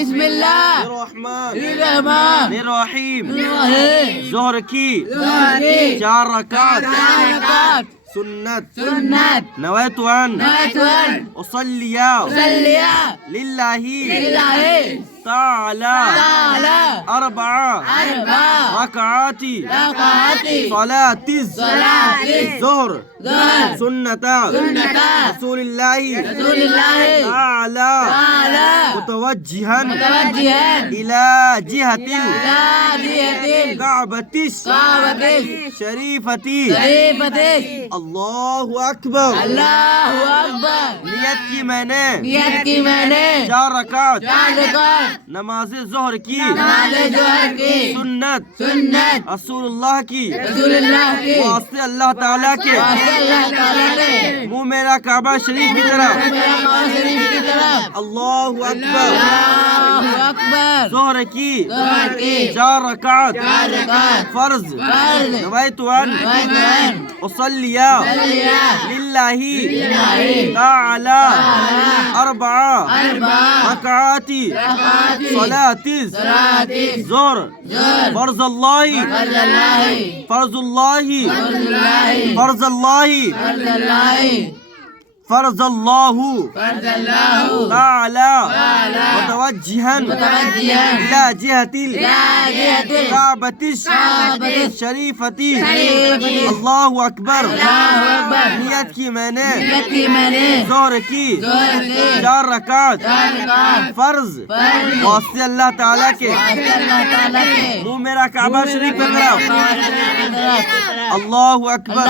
बिस्मिल्लाह रहमान रहीम जोहर की 4 रकात सुन्नत नवैतु अन उसल्लिया लिल्लाहि ताला अर्बा रकाती सलातिज ज़ोहर सुन्नता रसूलिल्लाहि ताला मुतवज्जिहन इला जिहतिल काबतिस शरीफती अल्लाहु अकबर। नियत की मैंने 4 रकात नमाज जोहर की सुन्नत रसूलुल्लाह की वास्ते अल्लाह ताला के मुँह मेरा काबा शरीफ की तरफ अल्लाहु अकबर। जोहर की 4 रकात फर्ज नवैतु अन उसल्लिया लिल्लाहि ताला अर्बा रकाती सलातिज ज़ोहर फर्ज़ुल्लाहि फर्ज़ल्लाहु ताला मुतवज्जिहन इला जिहतिल काबतिश शरीफती अल्लाहु अकबर। नियत की मैंने जोहर की 4 रकात फर्ज वास्ते अल्लाह ताला के मुँह मेरा काबा शरीफ की तरफ अल्लाहु अकबर।